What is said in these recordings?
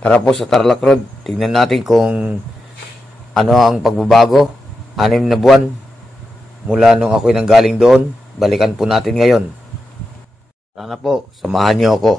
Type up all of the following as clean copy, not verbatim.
Tara po sa Tarlac Road. Tingnan natin kung ano ang pagbabago. 6 na buwan mula nung ako'y nanggaling doon. Balikan po natin ngayon. Tara na po, samahan niyo ako.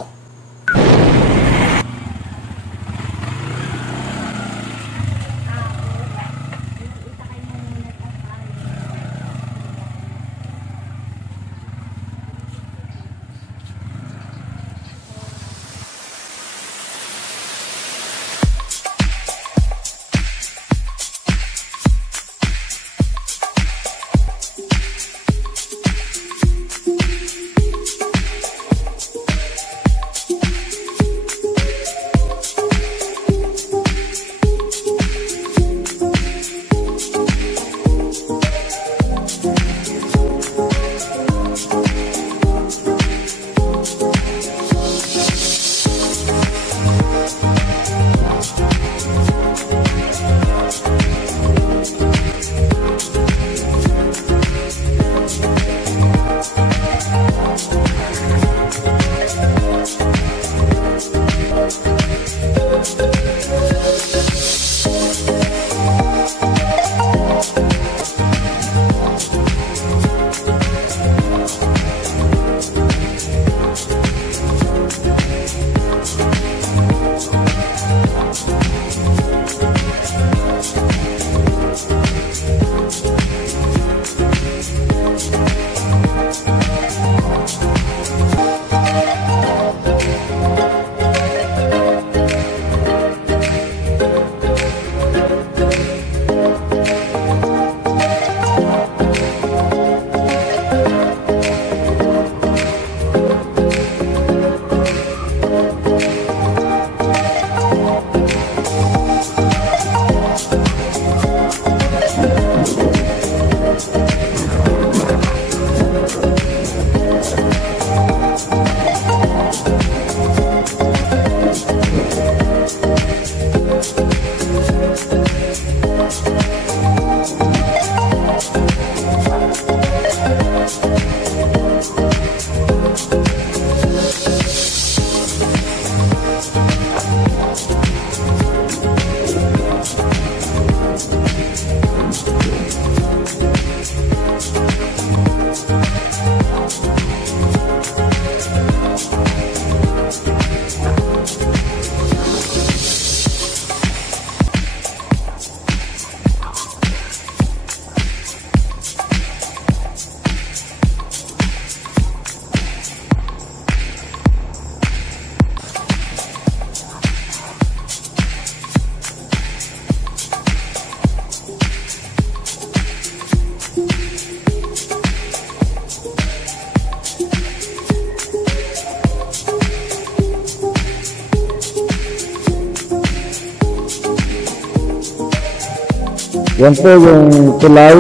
Yan po yung tulay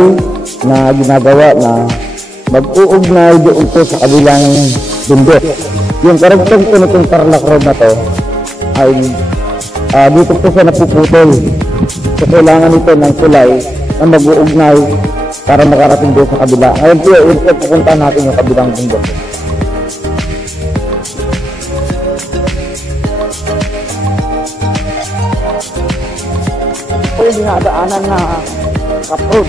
na ginagawa na mag-uugnay doon po sa kabilang bundok. Yung karagtong po nitong Tarlac Road na to ay dito po siya napuputol. So kailangan ito ng tulay na mag-uugnay para makarating doon sa kabila. Ngayon po, yun po pupunta natin yung kabilang bundok. Ito yung dinadaanan na kaprod.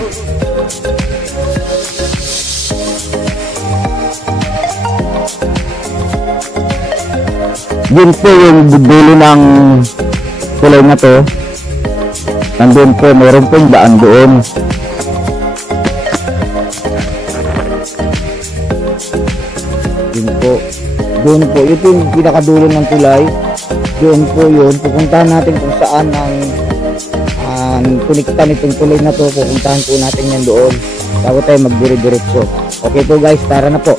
Yun po yung dulo ng tulay na to. Nandun po, meron po yung daan doon. Yun po. Doon po. Ito yung pinakadulo ng tulay. Doon po yun. Pupuntahan natin kung saan ang kuniktan itong tulay na to. Pupuntahan po natin yan doon. Bago tayo magdire-diretso. Okay po guys, tara na po.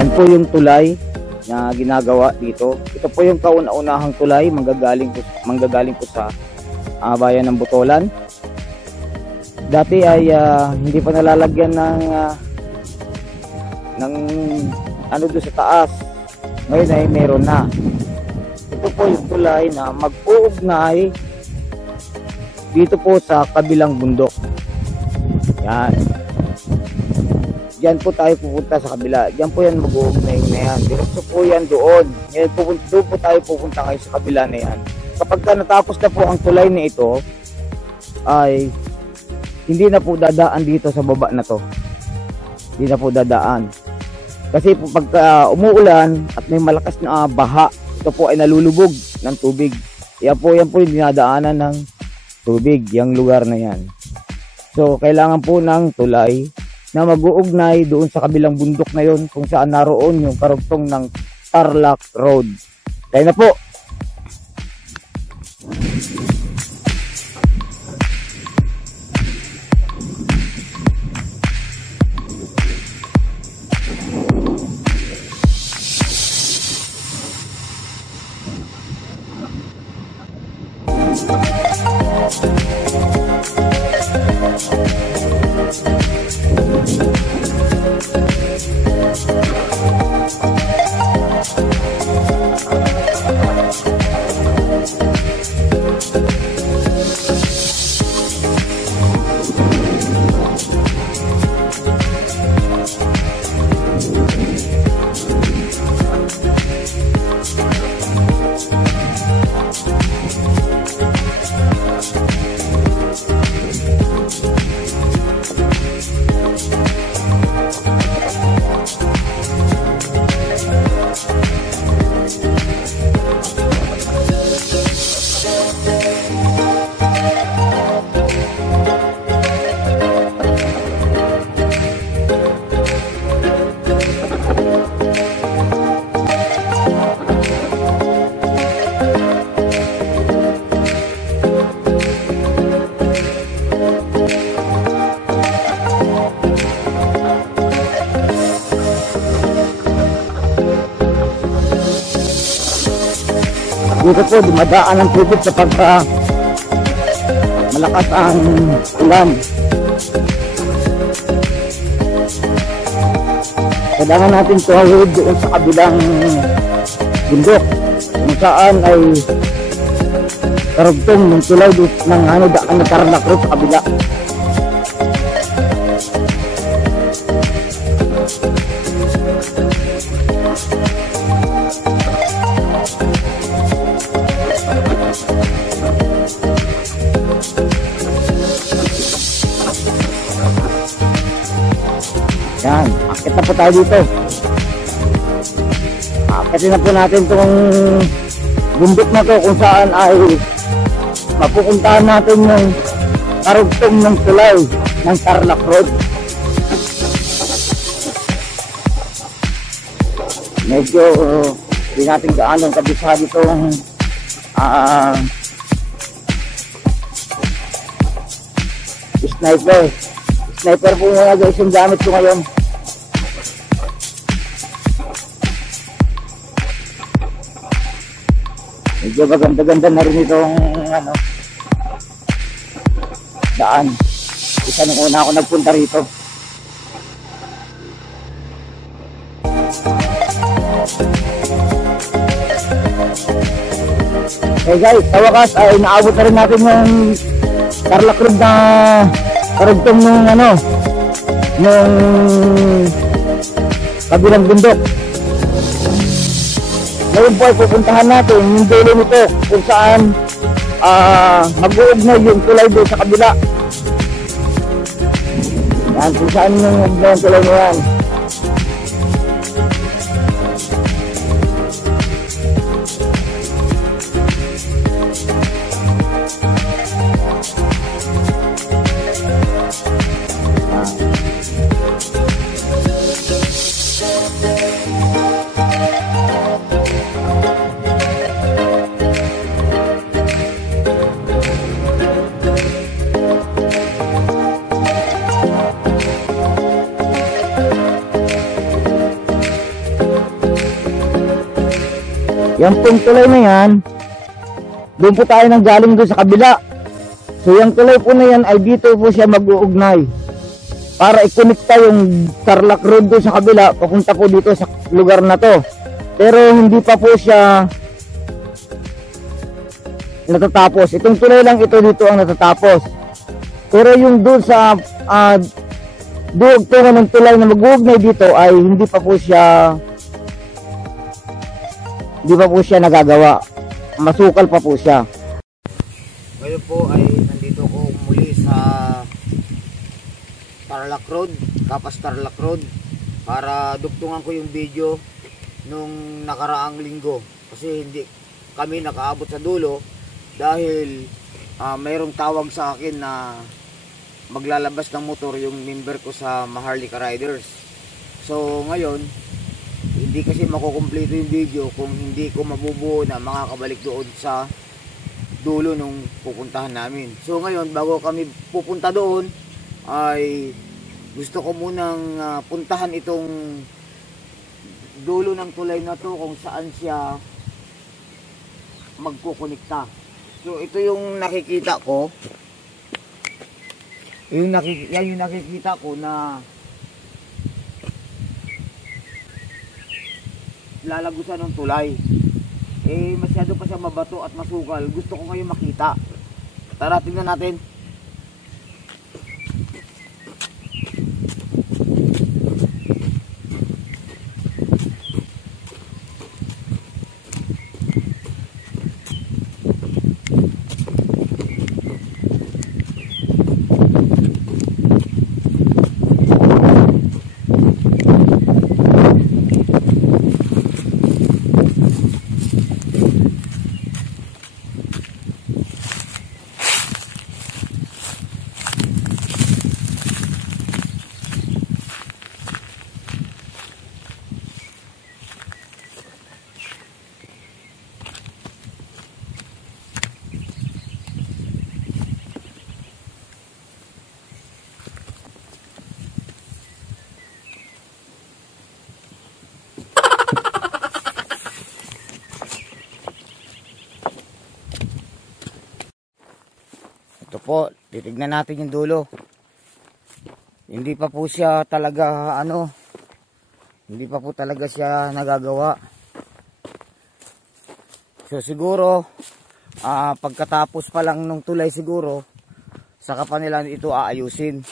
Yan po yung tulay na ginagawa dito. Ito po yung kauna-unahang tulay manggagaling po sa bayan ng Butolan. Dati ay hindi pa nalalagyan ng ano doon sa taas. Ngayon ay meron na. Ito po yung tulay na mag-uugnay dito po sa kabilang bundok. Yan. Diyan po tayo pupunta sa kabila. Diyan po yan mag-uugnay na yan. Diretso po yan doon. Ngayon doon po tayo pupunta kayo sa kabila na yan. Kapag natapos na po ang tulay na ito, ay hindi na po dadaan dito sa baba na to. Hindi na po dadaan. Kasi po pag umuulan at may malakas na baha, ito po ay nalulubog ng tubig. Yan po yung dinadaanan ng tubig, yung lugar na yan. So, kailangan po ng tulay na mag-uugnay doon sa kabilang bundok na yon kung saan naroon yung karugtong ng Tarlac Road. Kaya na po. Dito po dumadaan ang tubig kapag malakas ang ulan. Kailangan natin tuhawid doon sa kabilang bundok kung saan ay karugtong ng tulay ng daan na Tarlac Road sa kabila. Yan, akit na po tayo dito. Akitin na po natin itong bundok na to kung saan ay mapupuntahan natin yung karugtong ng tulay ng Tarlac Road. Medyo hindi natin gaanong kabisado itong sniper po muna guys yung gamit ko ngayon. Medyo maganda-ganda na rin itong daan. Isa nung una ako nagpunta rito. Okay guys, sa wakas ay naabot na rin natin yung Tarlac Road na karugtong nung nung kabilang bundok. Ngayon po ay pupuntahan natin yung dulo nito kung saan mag-uugnay yung tulay doon sa kabila. Yan, kung saan yung tulay na yan. Yan pong tulay na yan, doon po tayo nang galing doon sa kabila. So yung tulay po na yan ay dito po siya mag-uugnay para i-connecta yung Tarlac Road doon sa kabila papunta po dito sa lugar na to. Pero hindi pa po siya natatapos. Itong tulay lang ito dito ang natatapos. Pero yung doon sa duugtungan ng tulay na mag-uugnay dito ay hindi pa po siya nagagawa. Masukal pa po siya. Ngayon po ay nandito ko muli sa Tarlac Road, Kapas Tarlac Road, para dugtungan ko yung video nung nakaraang linggo, kasi hindi kami nakaabot sa dulo dahil mayroong tawag sa akin na maglalabas ng motor yung member ko sa Maharlika Riders. So ngayon hindi kasi makukumpleto yung video kung hindi ko mabubuo na makakabalik doon sa dulo nung pupuntahan namin. So ngayon, bago kami pupunta doon, ay gusto ko munang puntahan itong dulo ng tulay na to kung saan siya magkukunikta. So ito yung nakikita ko. Yan yung nakikita ko na lalagusan ng tulay. Masyado pa siya mabato at masukal. Gusto ko ngayon makita. Tara, tingnan natin. Ito po, titignan natin yung dulo. Hindi pa po siya talaga hindi pa po talaga siya nagagawa. So siguro pagkatapos pa lang nung tulay siguro saka pa nila ito aayusin.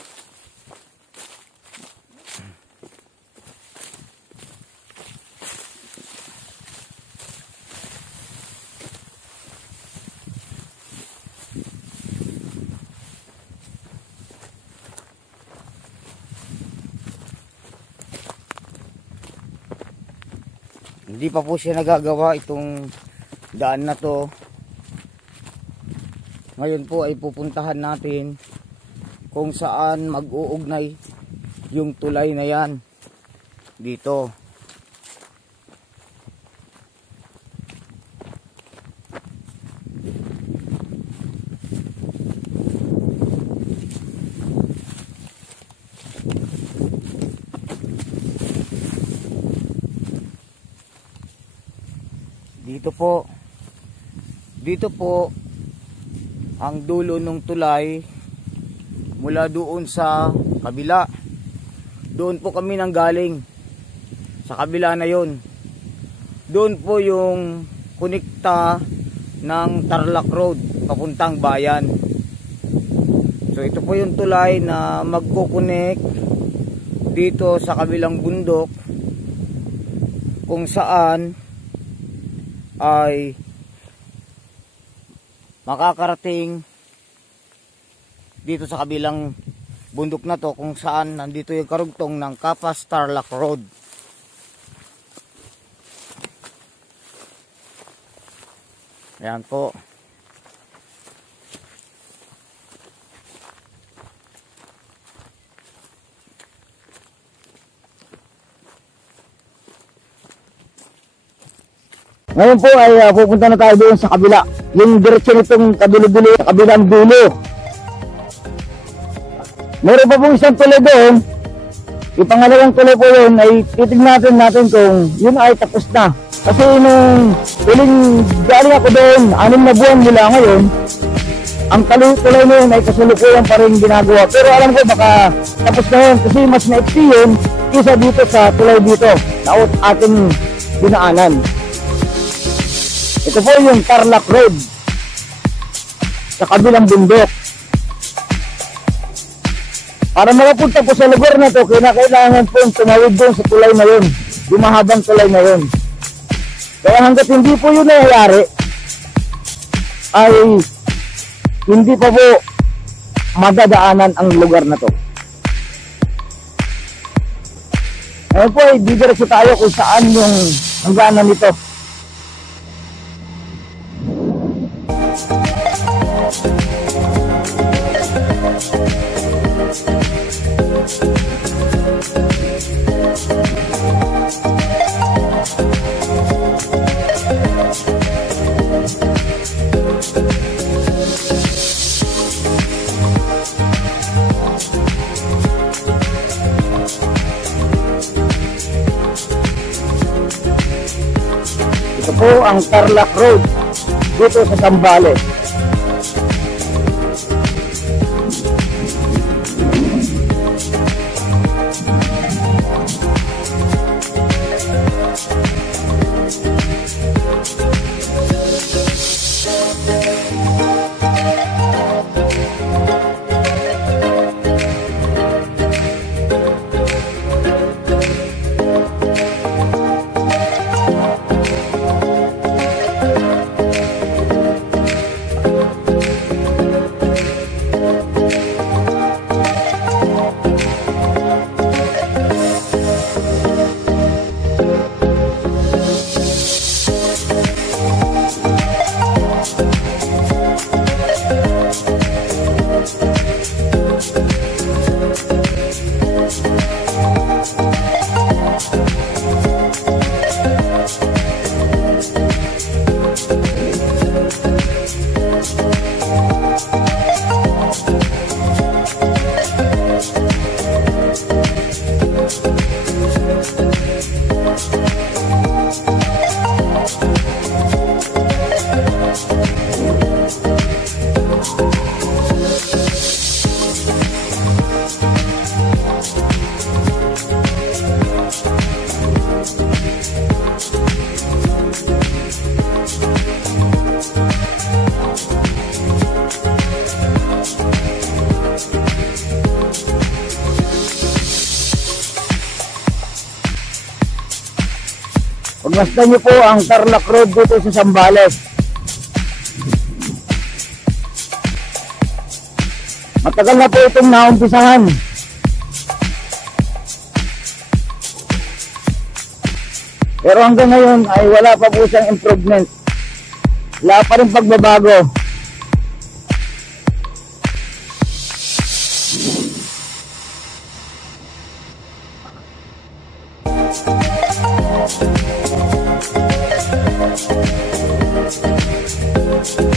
Hindi pa po siya nagagawa itong daan na to. Ngayon po ay pupuntahan natin kung saan mag-uugnay yung tulay na yan dito. Dito po ang dulo ng tulay mula doon sa kabila. Doon po kami nanggaling sa kabila na yon. Doon po yung kunikta ng Tarlac Road papuntang bayan. So ito po yung tulay na magkukunik dito sa kabilang bundok kung saan ay makakarating dito sa kabilang bundok na to kung saan nandito yung karugtong ng Kapas Tarlac Road. Ayan po. Ngayon po ay pupunta na tayo doon sa kabila. Yung direksyon nitong kadulo-dulo, kabilang dulo. Meron pa pong isang tuloy doon. Yung pangalawang tuloy po yun ay titignan natin kung yun ay tapos na. Kasi nung galing ako doon, 6 na buwan mula ngayon, ang tulay na yun ay kasalukuyan pa rin ginagawa. Pero alam ko baka tapos na yun kasi mas maiksi yun isa dito sa tulay dito na ating dinaanan. Ito po yung Tarlac Road sa kabilang bundok. Para makapunta po sa lugar na to, kailangan po tumawid doon sa tulay na yun, yung mahabang tulay na yun. Kaya hanggat hindi po yun nangyayari, ay hindi pa po madadaanan ang lugar na to. Ngayon po ay didiretso tayo kung saan yung hangganan nito. Ito po ang Tarlac Road dito sa Zambales. Pagmasdan niyo po ang Tarlac Road dito sa Zambales. Matagal na po itong naumpisahan. Pero hanggang ngayon ay wala pa po siyang improvement. Wala pa rin pagbabago.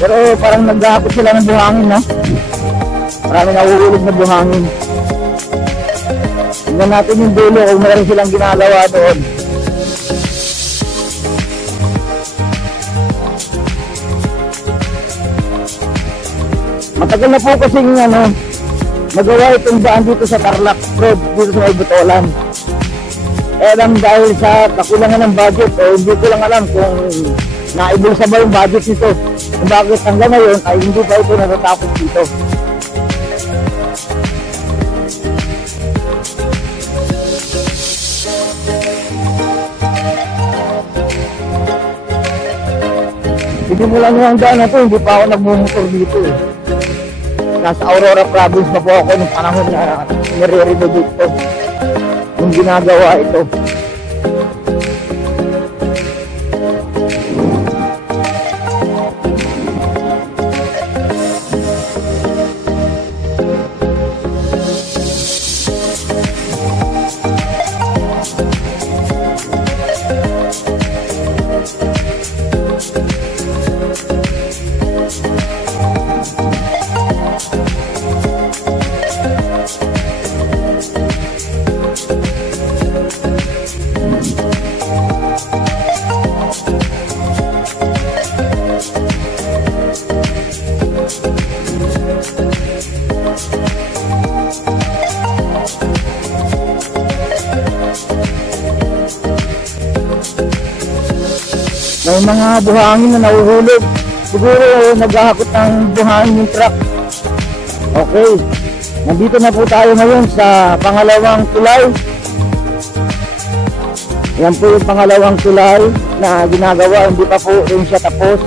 Pero parang naghahapot sila ng buhangin, no? Marami nahuhulog na buhangin. Tingnan natin yung dulo kung meron silang ginagawa doon. Matagal na po kasing nagawa itong daan dito sa Tarlac Road, dito sa Butolan. Eh lang dahil sa kakulangan ng budget, o hindi ko lang alam kung naibulsa ba yung budget nito. Kung bakit hanggang ngayon ay hindi pa ito natatapos dito. Sinimulan nyo ang daan na ito, hindi pa ako nagmumotor dito eh. Nasa Aurora Province pa po ako nung panahon na nire-renovate ito. Yung ginagawa ito. may mga buhangin na nahuhulog. Siguro naghahakot ng buhangin yung truck. Okay, nandito na po tayo ngayon sa pangalawang tulay. Yan po yung pangalawang tulay na ginagawa, hindi pa po rin siya tapos.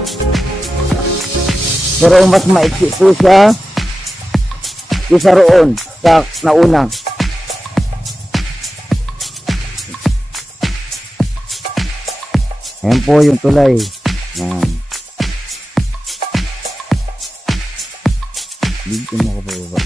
Pero mas maiksi po siya isa roon sa nauna. Ayan po yung tulay. Yan. Dito mo ko pa.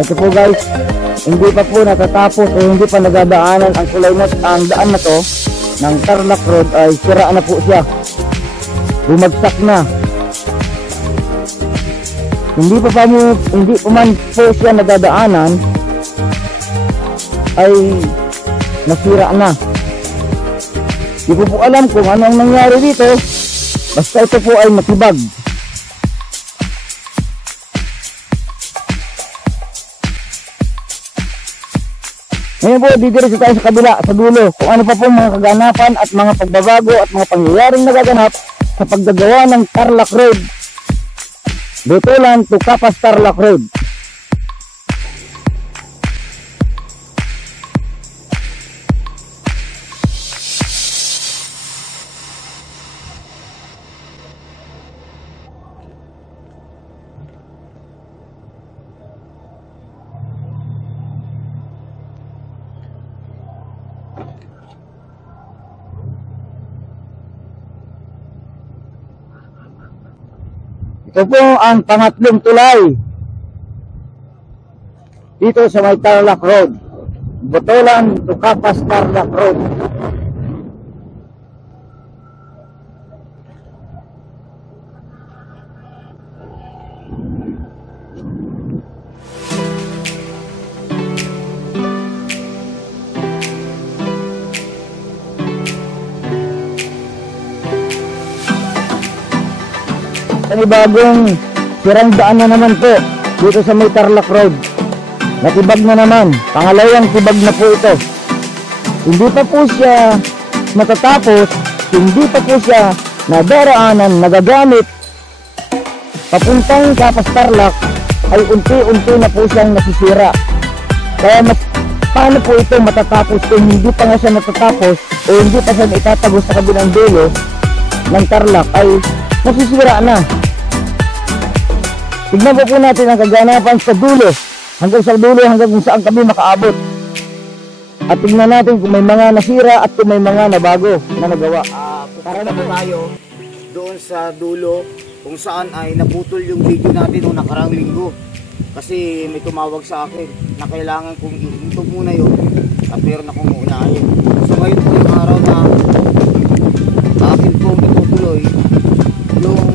Ito po guys, hindi pa po natatapos o hindi pa nagadaanan ang tulay na ang daan na to ng Tarlac Road ay sira na po siya. Bumagsak na. Hindi pa man po siya nagadaanan ay nasira na. Hindi ko po alam kung ano ang nangyari dito. Basta ito po ay matibag. Ngayon po, didiretso tayo sa kabila, sa dulo, kung ano pa po mga kaganapan at mga pagbabago at mga pangyayaring nagaganap sa pagdagawa ng Tarlac Road. Botolan to Capas Tarlac Road. Ito po ang pangatlong tulay dito sa may Tarlac Road. Botolan to Capas Tarlac Road. panibagong sirang daan na naman po dito sa may Tarlac Road. Natibag na naman. Pangalawang tibag na po ito. Hindi pa po siya matatapos, hindi pa po siya nadaraanan, nagagamit. Papuntang Kapas Tarlac ay unti-unti na po siyang nasisira. Kaya paano po ito matatapos kung hindi pa nga siya natatapos o hindi pa siya itatagos sa kabilang dulo ng Tarlac ay nasisira na. Tignan po natin ang kaganapan sa dulo, hanggang kung saan kami makaabot. At tignan natin kung may mga nasira at kung may mga nabago na nagawa. Para na po tayo doon sa dulo kung saan ay naputol yung video natin noong nakarang linggo. Kasi may tumawag sa akin na kailangan kong i-intog muna yun at meron akong uunahin. So ngayon po yung araw na akin pong itutuloy yung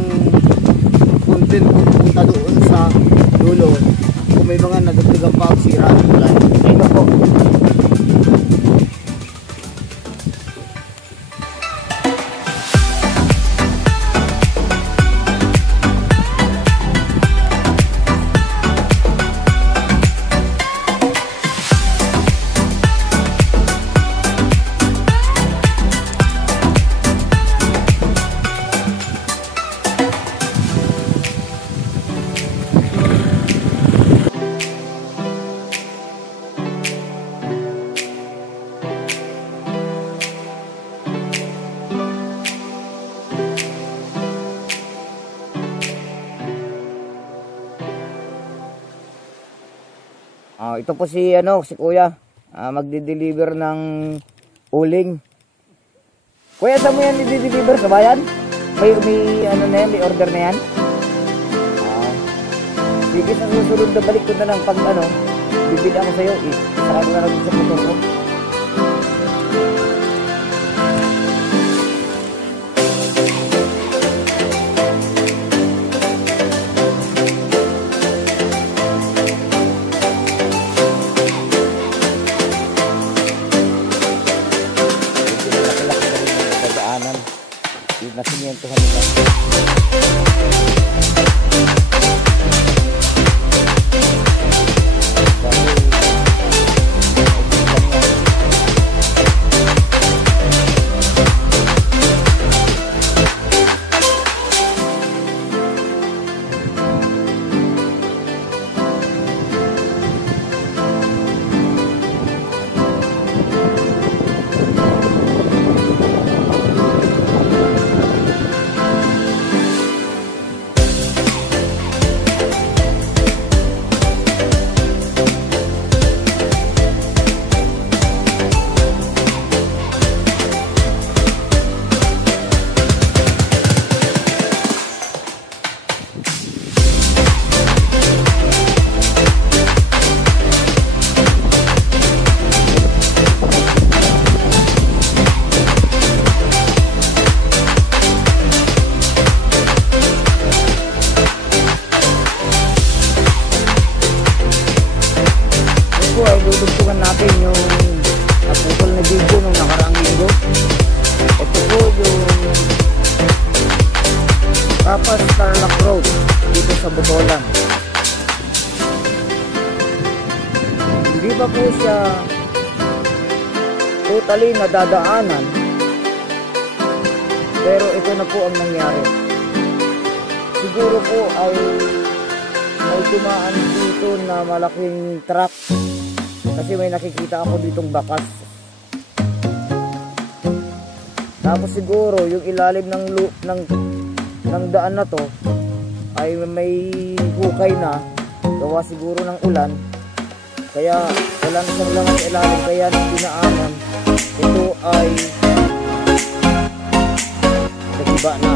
content kung punta doon sa dulo kung may mga nadagdagang pagsira ng tulay. Ayun po. Ito po si Kuya, magde-deliver ng uling. Kuya, saan mo yan i-deliver? Sa bayan? May may order na yan? Sige, sa susunod na balik ko na lang pag bibili ako sa'yo. Saka ko na lang sa motor ko. Nasinyentuhan nila. Dudugtungan natin yung naputol na video nung nakaraang linggo. Ito po yung Kapas Tarlac Road dito sa Botolan. Hindi pa po siya totally nadadaanan, pero ito na po ang nangyari. Siguro po ay may dumaan dito na malaking truck. Kasi may nakikita ako ditong bakas. Tapos siguro yung ilalim ng daan na to ay may hukay na, gawa siguro ng ulan. Kaya wala na siyang laman sa ilalim, kaya nang dinaanan ito ay nagiba na.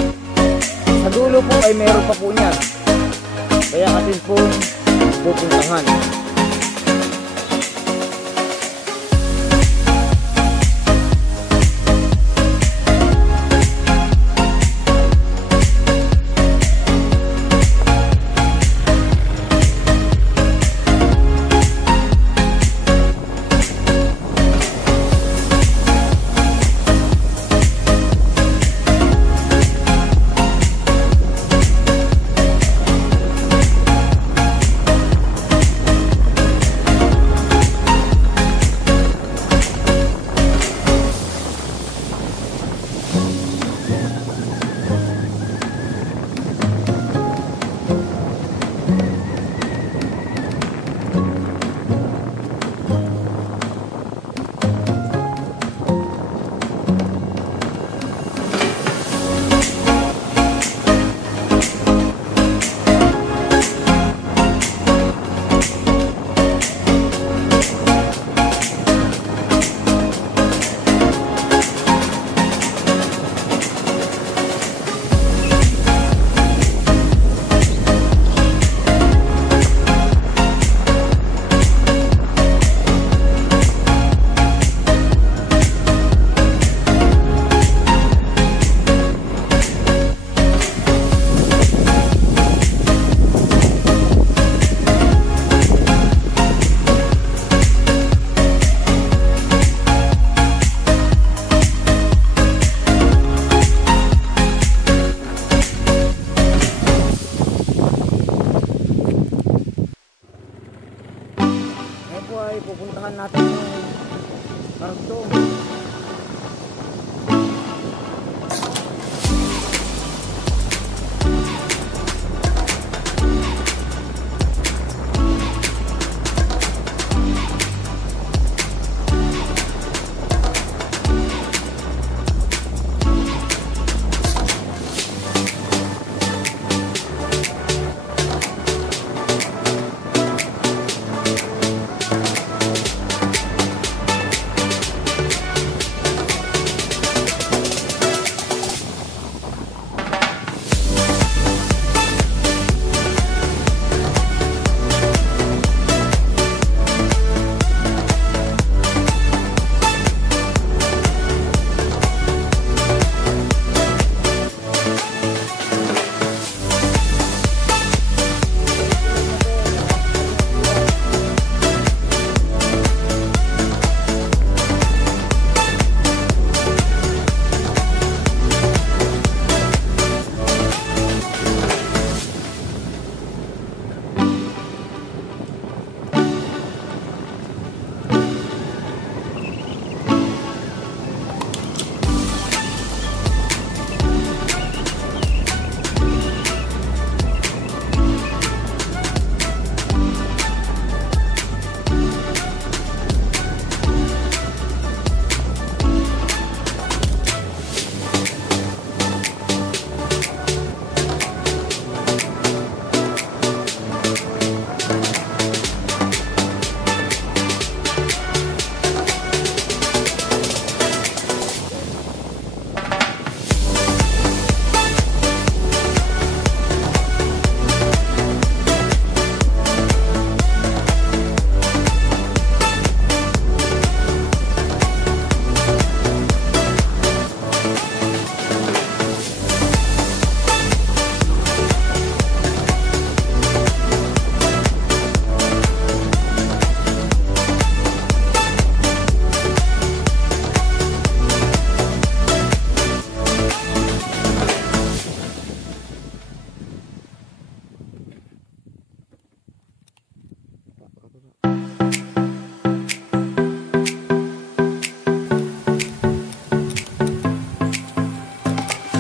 Sa dulo po ay meron pa po niyan. Kaya atin pong pupuntahan. pupuntahan natin yung karugtong.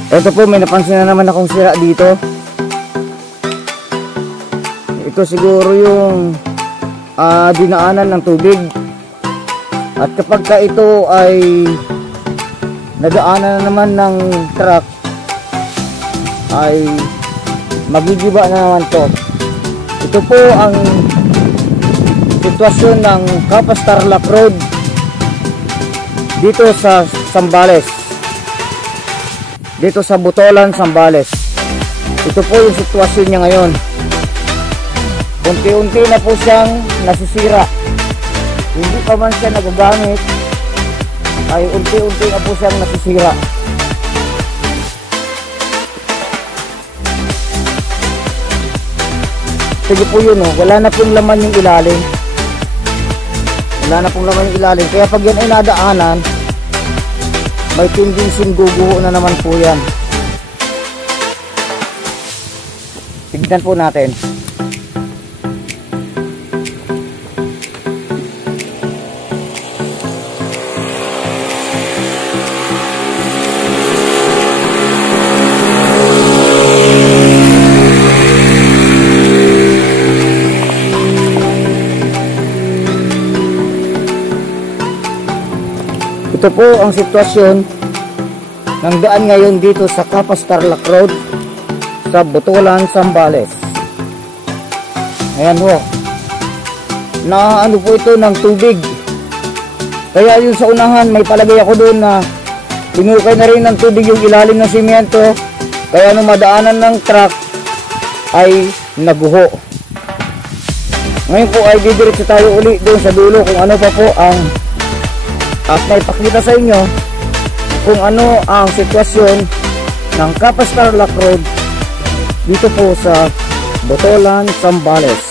Ito po, may napansin na naman akong sira dito. Ito siguro yung dinaanan ng tubig. At kapag ka ito ay nadaanan na naman ng truck, ay magigiba na naman to. Ito po ang sitwasyon ng Capas Tarlac Road dito sa Zambales, dito sa Botolan, Zambales. Ito po yung sitwasyon niya ngayon. Unti-unti na po siyang nasisira. Hindi pa man siya nagagamit, ay unti-unti na po siyang nasisira. Sige po yun, oh. Wala na pong laman yung ilalim. Wala na pong laman yung ilalim. Kaya pag yan ay nadaanan, may tendency guguho na naman po yan. Tignan po natin. Ito po ang sitwasyon ng daan ngayon dito sa Capas Tarlac Road sa Botolan, Zambales. Ayan po. Naano po ito ng tubig. Kaya yung sa unahan may palagay ako doon na tinukay na rin ng tubig yung ilalim ng simyento. Kaya nung madaanan ng truck ay naguho. Ngayon po ay didiretso tayo uli doon sa dulo kung ano pa po ang at may pakita sa inyo kung ano ang sitwasyon ng Capas Tarlac Road dito po sa Botolan, Zambales.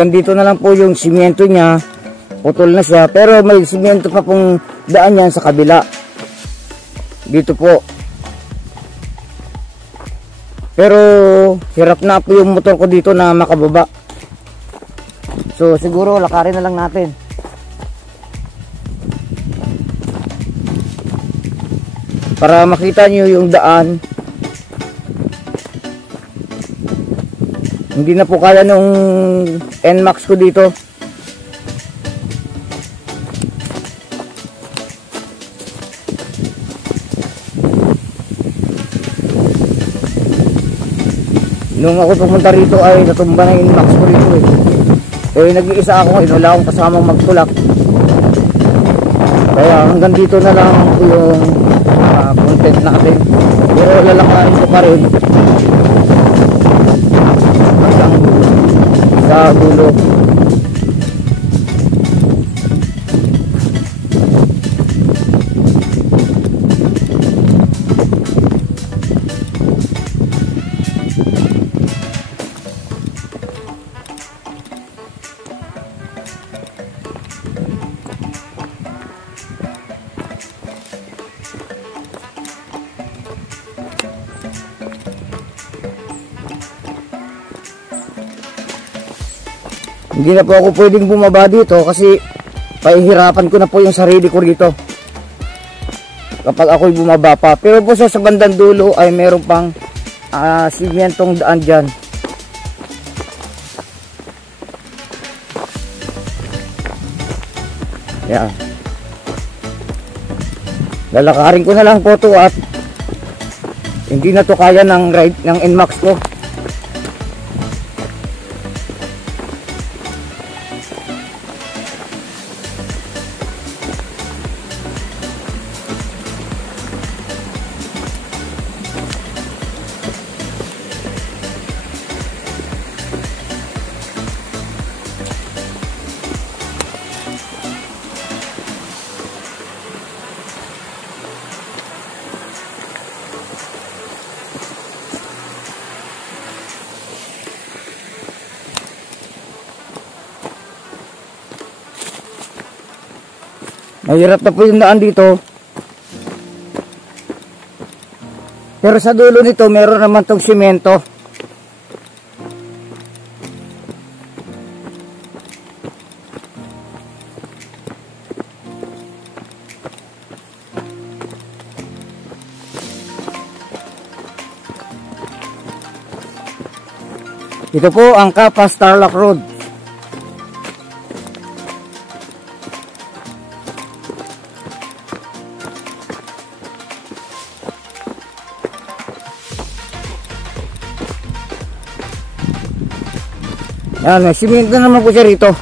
Ganito na lang po yung simyento niya. Putol na siya. Pero may simyento pa pong daan yan sa kabila. Dito po. Pero hirap na po yung motor ko dito na makababa. So siguro lakarin na lang natin. Para makita nyo yung daan. Hindi na po kaya nung NMAX ko dito. Nung ako pumunta rito ay natumba na yung NMAX ko rito eh. Eh nag-iisa ako ngayon, wala akong kasamang magtulak. Kaya hanggang dito na lang yung content natin. Pero lalakarin ko pa rin hanggang sa dulo. Hindi na po ako pwedeng bumaba dito kasi pahihirapan ko na po yung sarili ko rito kapag ako'y bumaba pa. Pero po sa bandang dulo ay meron pang simentong daan dyan. Yan. Lalakarin ko na lang po to at hindi na to kaya ng ride ng NMAX ko. Mahirap na po yung daan dito. Pero sa dulo nito meron naman tong simento. Ito po ang Kapas Tarlac Road. Yan, may simento na naman po siya rito.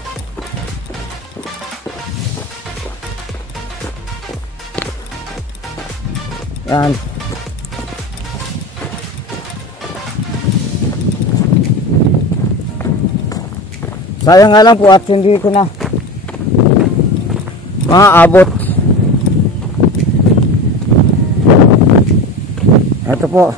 Yan. Sayang nga lang po at hindi ko na maaabot. Ito po.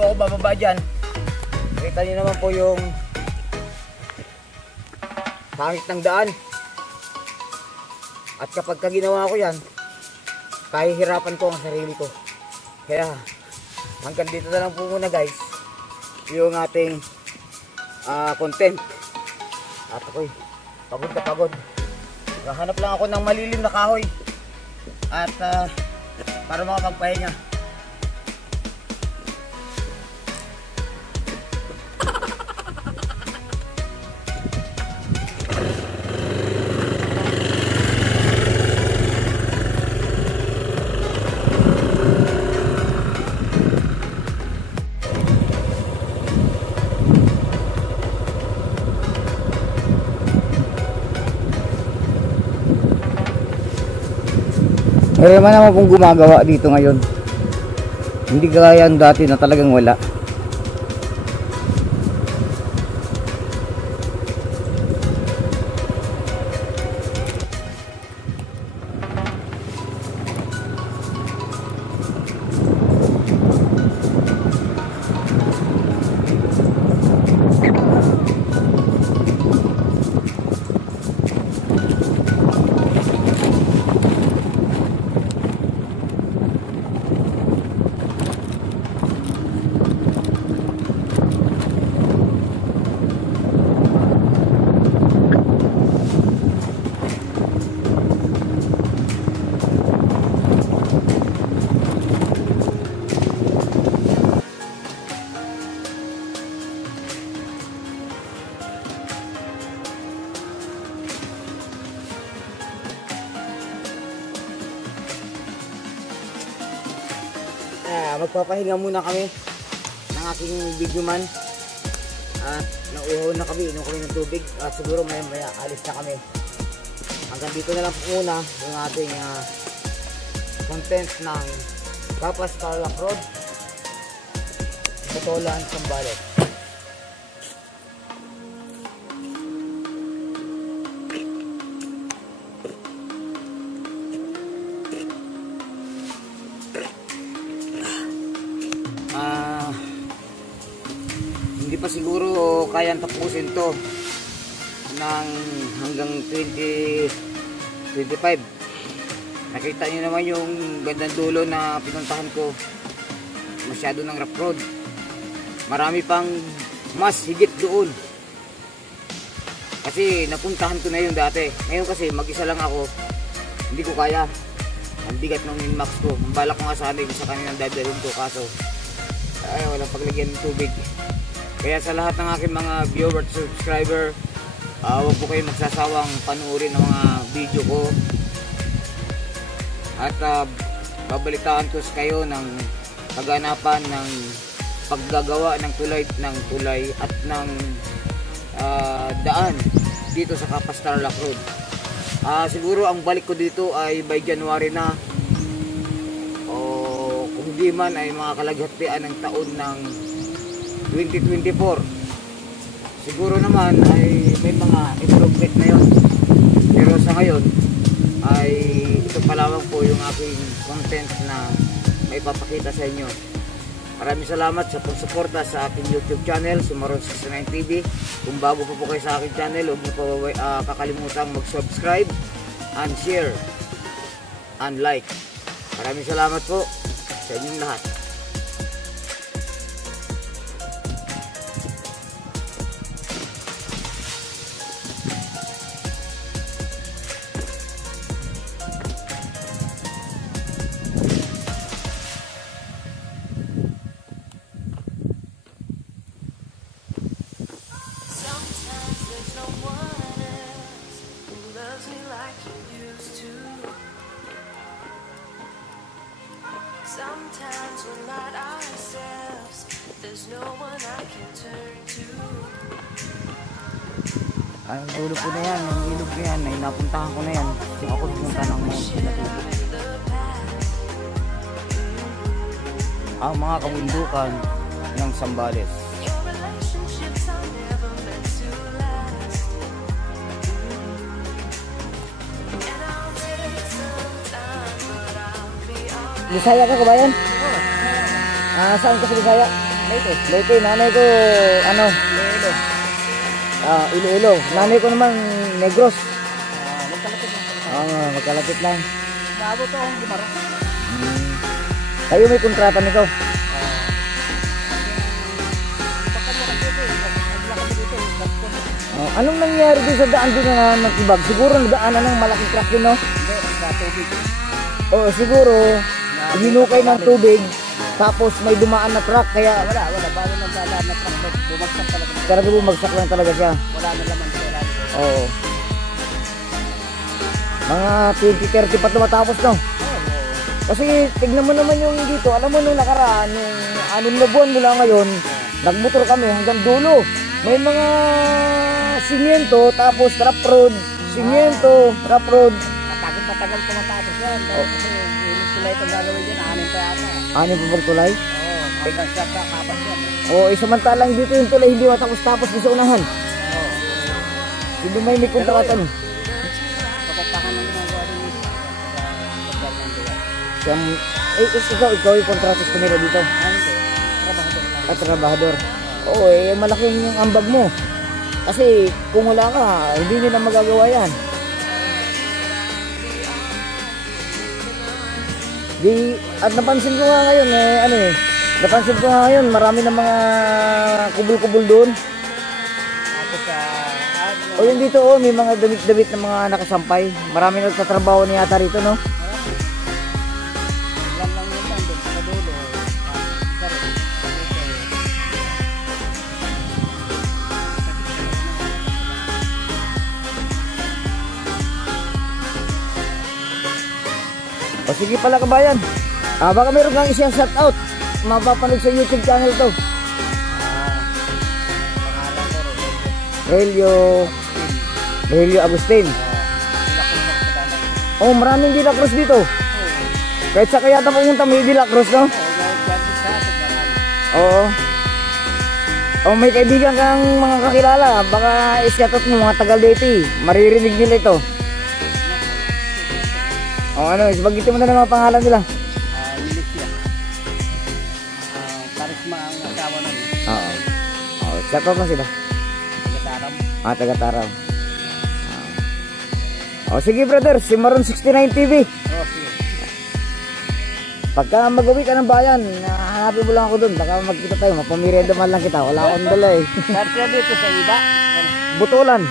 po ako bababa dyan. Kita niyo naman po yung pangit ng daan. At kapag ginawa ko yan, pahihirapan ko ang sarili ko. Kaya hanggang dito na lang po muna guys yung ating content. At ako'y pagod na pagod. Hahanap lang ako ng malilim na kahoy at para makapagpahinga. Meron naman pong gumagawa dito ngayon. Hindi gaya dati na talagang wala. Magpapahinga muna kami ng aking video man at nauuhaw na kami, inom kami ng tubig at siguro maya maya alis na kami. Hanggang dito na lang po muna yung ating content ng Kapas Tarlac Road, Botolan, Zambales. Hindi pa siguro kayang tapusin to ng hanggang 2025. Nakita nyo naman yung gandang dulo na pinuntahan ko, masyado ng rough road. Marami pang mas higit doon kasi napuntahan ko na yun dati. Ngayon kasi mag-isa lang ako, hindi ko kaya, ang bigat ng Inmax ko. Ang balak ko nga sana yung sa kanilang dadalhin ko, kaso ay walang paglagyan ng tubig. Kaya sa lahat ng aking mga viewer at subscriber, huwag po kayo magsasawang panuorin ng mga video ko. At babalitaan ko sa kayo ng kaganapan ng paggagawa ng tulay at ng daan dito sa Kapas Tarlac Road. Siguro ang balik ko dito ay by January na, o kung di man ay mga kalaghatian ng taon ng 2024. Siguro naman ay may mga improvement na yun, pero sa ngayon ay ito pa lamang po yung aking content na may papakita sa inyo. Maraming salamat sa pagsuporta sa aking YouTube channel, Sumaron69 TV. Kung bago pa po kayo sa aking channel, huwag niyo po kakalimutan mag-subscribe and share and like. Maraming salamat po sa inyong lahat. Sometimes we're not ourselves. There's no one I can turn to. Ang dulo po na yan, ang ilog na yan, ay napuntahan ko na yan. Kung ako pumunta ng ang mga kabundukan ng Zambales. Bisaya ka, kabayan? Saan ka sa Bisaya? Leyte, nanay ko, ano? Iloilo. Iloilo. Nanay ko naman, Negros. Magkalapit lang. Magkalapit lang. Bago to akong Gumaro. Kayo may kontrata nito. Anong nangyari doon sa daan din na nagtibag? Siguro nadaanan ng malaking crack yun, no? Hindi, sa tubig. Oo, siguro, hinukay ng tubig, tapos may dumaan na truck, kaya Wala. Bago nang dala na truck, bumagsak talaga. talaga bumagsak lang talaga siya. Wala na laman sa ilalim. Oo. Mga 20-30 pa tumatapos, no? Kasi tignan mo naman yung dito, alam mo nung nakaraan, yung 6 na buwan mula ngayon, nagmotor kami hanggang dulo. May mga simyento, tapos trap road, simyento, trap road. Matagal tumatapos yan. Dahil kasi yung tulay itong gagawin dyan, 6 pa yata. Ano pa bang tulay? Oo, hanggang siya kakapas yan. Oo, samantalang dito yung tulay hindi matapos-tapos din sa unahan. Oo. Hindi may kontrata no. Kapagpakan ng ginagawa rin ito. Pagdal ng duwa. Ikaw yung kontratos ko nila dito. Hindi. Trabahador lang. At trabahador. Oo, malaking yung ambag mo. Kasi kung wala ka, hindi nila magagawa yan. At napansin ko nga ngayon, marami ng mga kubul-kubul doon. Tapos sa... O yun dito, may mga damit-damit na mga nakasampay. Marami nagtatrabaho niya yata rito, no? Lang yun lang doon sa dulo. O sige pala kabayan. Baka meron kang isang shout out. Mapapanood sa YouTube channel to. Relio Agustin. Oh, maraming De La Cruz dito. Kahit sa kaya pumunta may De La Cruz, no? Oo. Oh, may kaibigan kang mga kakilala. Baka i-shout out mo mga tagal Leyte. Maririnig nila ito. O banggitin mo na ng mga pangalan nila. Milicia. Karisma ang asawa namin. Oo. Shout out mo sila. Gataram. Taga-Taraw. Sige brother, si Maroon 69 TV. Oh, sige. Pagka mag-uwi ka ng bayan, hanapin mo lang ako dun. Baka magkita tayo, mapamirienda man lang kita. Wala akong dala eh. Sartya dito sa iba. Butulan.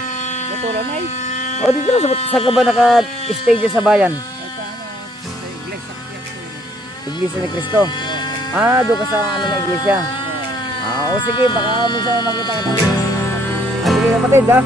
Butulan ay. O dito na sa ka ba naka-stage sa bayan? Sa iglesia. Iglesia ni Cristo. Doon ka sa iglesia. Sige, baka minsan makita kita. Sige kapatid ha.